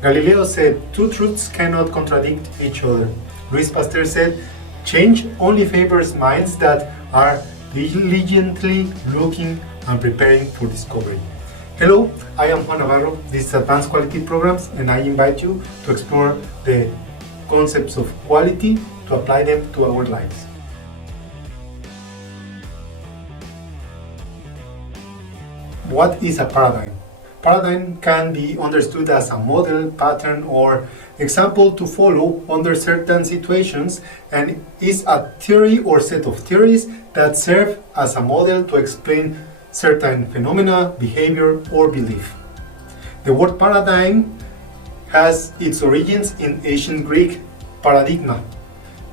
Galileo said, two truths cannot contradict each other. Luis Pasteur said, change only favors minds that are diligently looking and preparing for discovery. Hello, I am Juan Navarro. This is Advanced Quality Programs, and I invite you to explore the concepts of quality to apply them to our lives. What is a paradigm? Paradigm can be understood as a model, pattern, or example to follow under certain situations, and is a theory or set of theories that serve as a model to explain certain phenomena, behavior, or belief. The word paradigm has its origins in ancient Greek paradigma,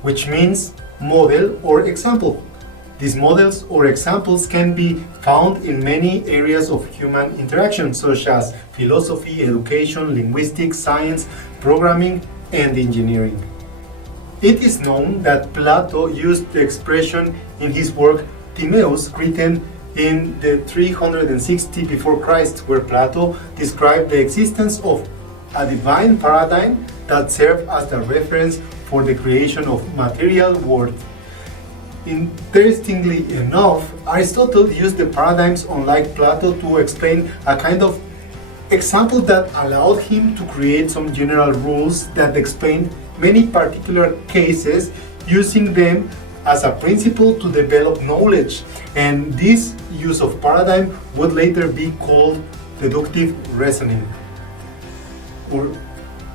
which means model or example. These models or examples can be found in many areas of human interaction, such as philosophy, education, linguistics, science, programming, and engineering. It is known that Plato used the expression in his work Timaeus, written in the 360 before Christ, where Plato described the existence of a divine paradigm that served as the reference for the creation of material world. Interestingly enough, Aristotle used the paradigms, unlike Plato, to explain a kind of example that allowed him to create some general rules that explain many particular cases, using them as a principle to develop knowledge. And this use of paradigm would later be called deductive reasoning. Or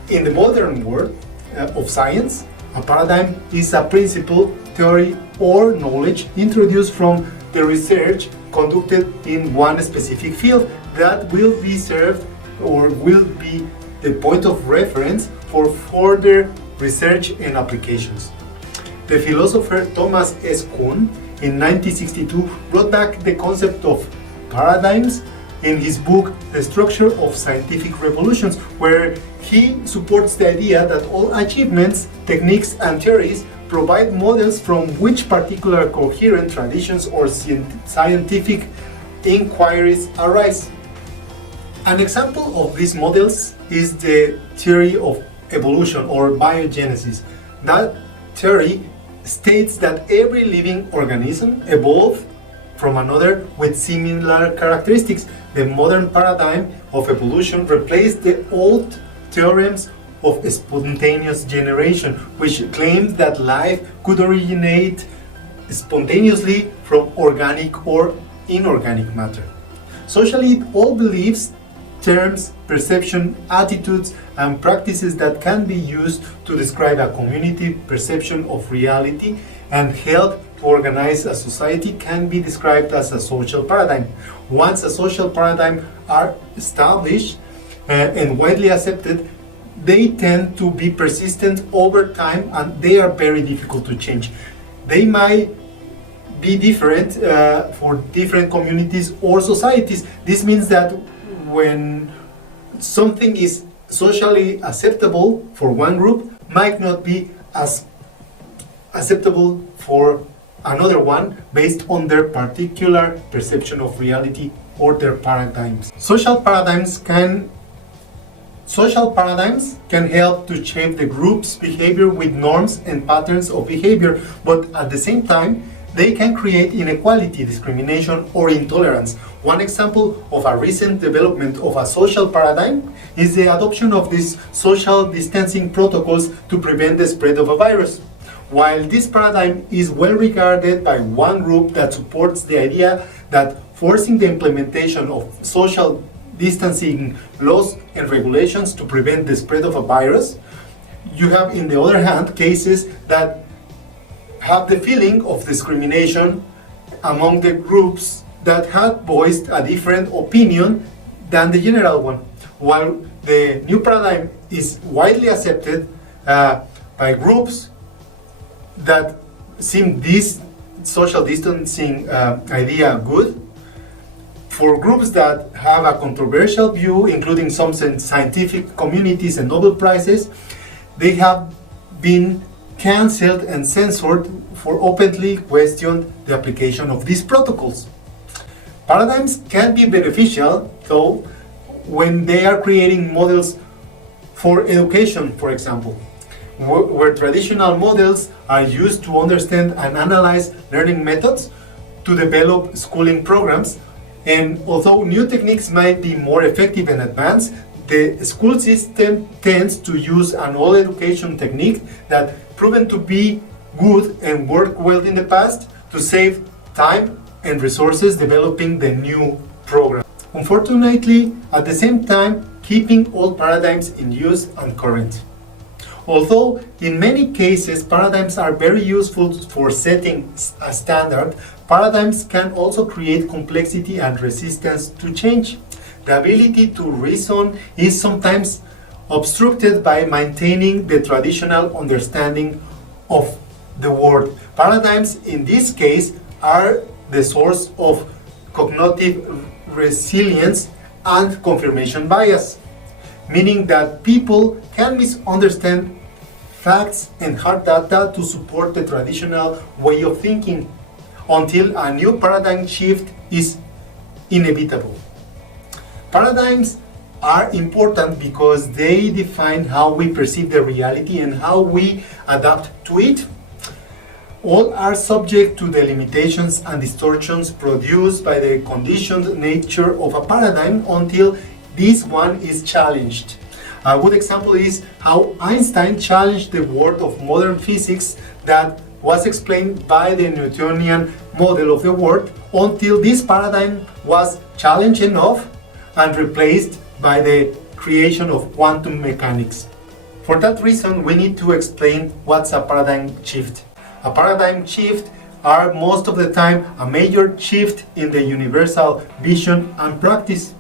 in the modern world of science, a paradigm is a principle, theory, or knowledge introduced from the research conducted in one specific field that will be served or will be the point of reference for further research and applications. The philosopher Thomas S. Kuhn in 1962 brought back the concept of paradigms in his book The Structure of Scientific Revolutions, where he supports the idea that all achievements, techniques, and theories provide models from which particular coherent traditions or scientific inquiries arise. An example of these models is the theory of evolution or biogenesis. That theory states that every living organism evolved from another with similar characteristics. The modern paradigm of evolution replaced the old theorems of spontaneous generation, which claimed that life could originate spontaneously from organic or inorganic matter. Socially, all beliefs, terms, perception, attitudes, and practices that can be used to describe a community perception of reality and help to organize a society can be described as a social paradigm. Once a social paradigm are established and widely accepted, they tend to be persistent over time, and they are very difficult to change. They might be different for different communities or societies. This means that when something is socially acceptable for one group, might not be as acceptable for another one based on their particular perception of reality or their paradigms. Social paradigms can help to shape the group's behavior with norms and patterns of behavior, but at the same time, they can create inequality, discrimination, or intolerance. One example of a recent development of a social paradigm is the adoption of these social distancing protocols to prevent the spread of a virus. While this paradigm is well regarded by one group that supports the idea that forcing the implementation of social distancing laws and regulations to prevent the spread of a virus, you have, in the other hand, cases that have the feeling of discrimination among the groups that had voiced a different opinion than the general one. While the new paradigm is widely accepted by groups that seem this social distancing idea good, for groups that have a controversial view, including some scientific communities and Nobel Prizes, they have been cancelled and censored for openly questioning the application of these protocols. Paradigms can be beneficial, though, when they are creating models For education, for example, where traditional models are used to understand and analyze learning methods to develop schooling programs, and although new techniques might be more effective and advanced, the school system tends to use an old education technique that proven to be good and worked well in the past to save time and resources developing the new program. Unfortunately, at the same time, keeping old paradigms in use and current. Although in many cases paradigms are very useful for setting a standard, paradigms can also create complexity and resistance to change. The ability to reason is sometimes obstructed by maintaining the traditional understanding of the world. Paradigms in this case are the source of cognitive resilience and confirmation bias, meaning that people can misunderstand facts and hard data to support the traditional way of thinking until a new paradigm shift is inevitable. Paradigms are important because they define how we perceive the reality and how we adapt to it. All are subject to the limitations and distortions produced by the conditioned nature of a paradigm until this one is challenged. A good example is how Einstein challenged the world of modern physics that was explained by the Newtonian model of the world until this paradigm was challenged enough and replaced by the creation of quantum mechanics. For that reason, we need to explain what's a paradigm shift. A paradigm shift are most of the time a major shift in the universal vision and practice.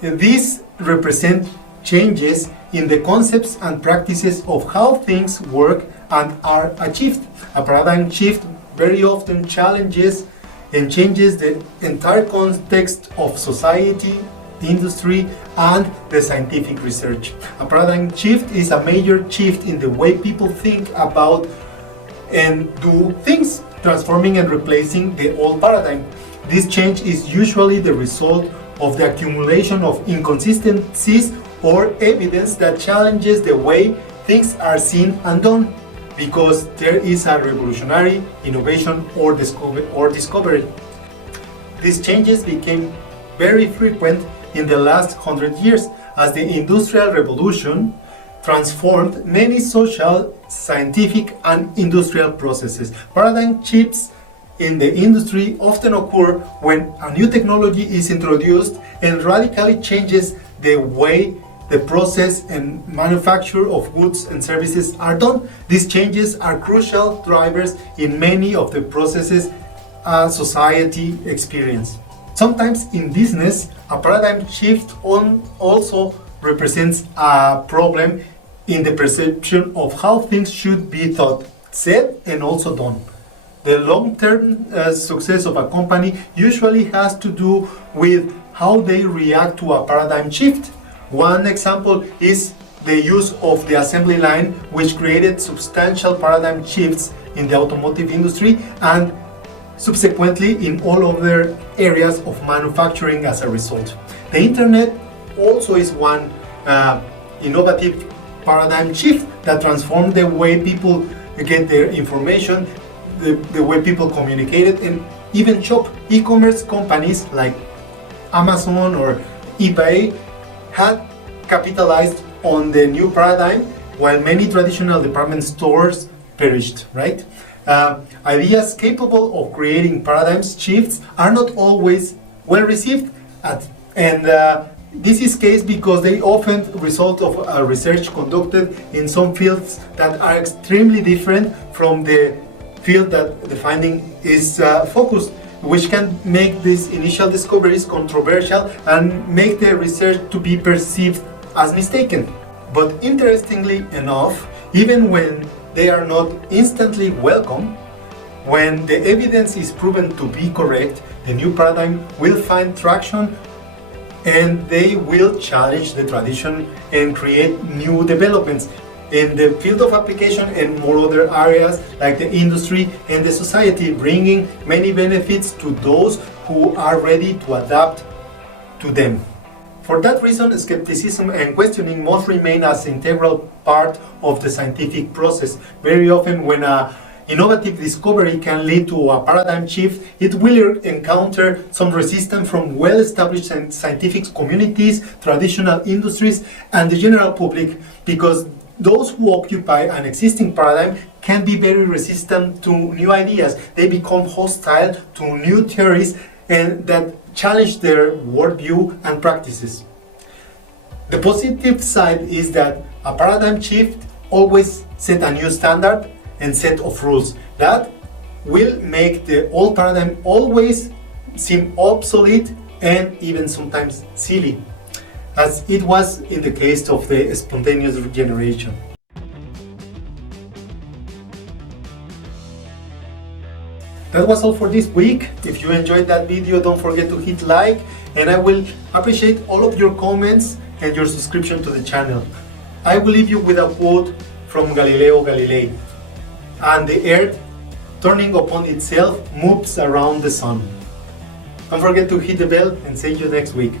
These represent changes in the concepts and practices of how things work and are achieved. A paradigm shift very often challenges and changes the entire context of society, industry, and the scientific research. A paradigm shift is a major shift in the way people think about and do things, transforming and replacing the old paradigm. This change is usually the result of the accumulation of inconsistencies or evidence that challenges the way things are seen and done, because there is a revolutionary innovation or discovery. These changes became very frequent in the last 100 years as the Industrial Revolution transformed many social, scientific, and industrial processes. Paradigm shifts in the industry often occur when a new technology is introduced and radically changes the way the process and manufacture of goods and services are done. These changes are crucial drivers in many of the processes society experience. Sometimes in business, a paradigm shift also represents a problem in the perception of how things should be thought, said, and also done. The long-term success of a company usually has to do with how they react to a paradigm shift. One example is the use of the assembly line, which created substantial paradigm shifts in the automotive industry and subsequently in all other areas of manufacturing as a result. The internet also is one innovative paradigm shift that transformed the way people get their information, the way people communicated and even shop. E-commerce companies like Amazon or eBay had capitalized on the new paradigm while many traditional department stores perished, right? Ideas capable of creating paradigm shifts are not always well received this is case because they often result of a research conducted in some fields that are extremely different from the field that the finding is focused, which can make these initial discoveries controversial and make the research to be perceived as mistaken. But interestingly enough, even when they are not instantly welcome, when the evidence is proven to be correct, the new paradigm will find traction and they will challenge the tradition and create new developments in the field of application and more other areas like the industry and the society, bringing many benefits to those who are ready to adapt to them. For that reason, skepticism and questioning must remain as an integral part of the scientific process. Very often when an innovative discovery can lead to a paradigm shift, it will encounter some resistance from well-established scientific communities, traditional industries, and the general public, because those who occupy an existing paradigm can be very resistant to new ideas. They become hostile to new theories and that challenge their worldview and practices. The positive side is that a paradigm shift always set a new standard and set of rules that will make the old paradigm always seem obsolete and even sometimes silly, as it was in the case of the spontaneous regeneration. That was all for this week. If you enjoyed that video, don't forget to hit like, and I will appreciate all of your comments and your subscription to the channel. I will leave you with a quote from Galileo Galilei. And the earth, turning upon itself, moves around the sun. Don't forget to hit the bell and see you next week.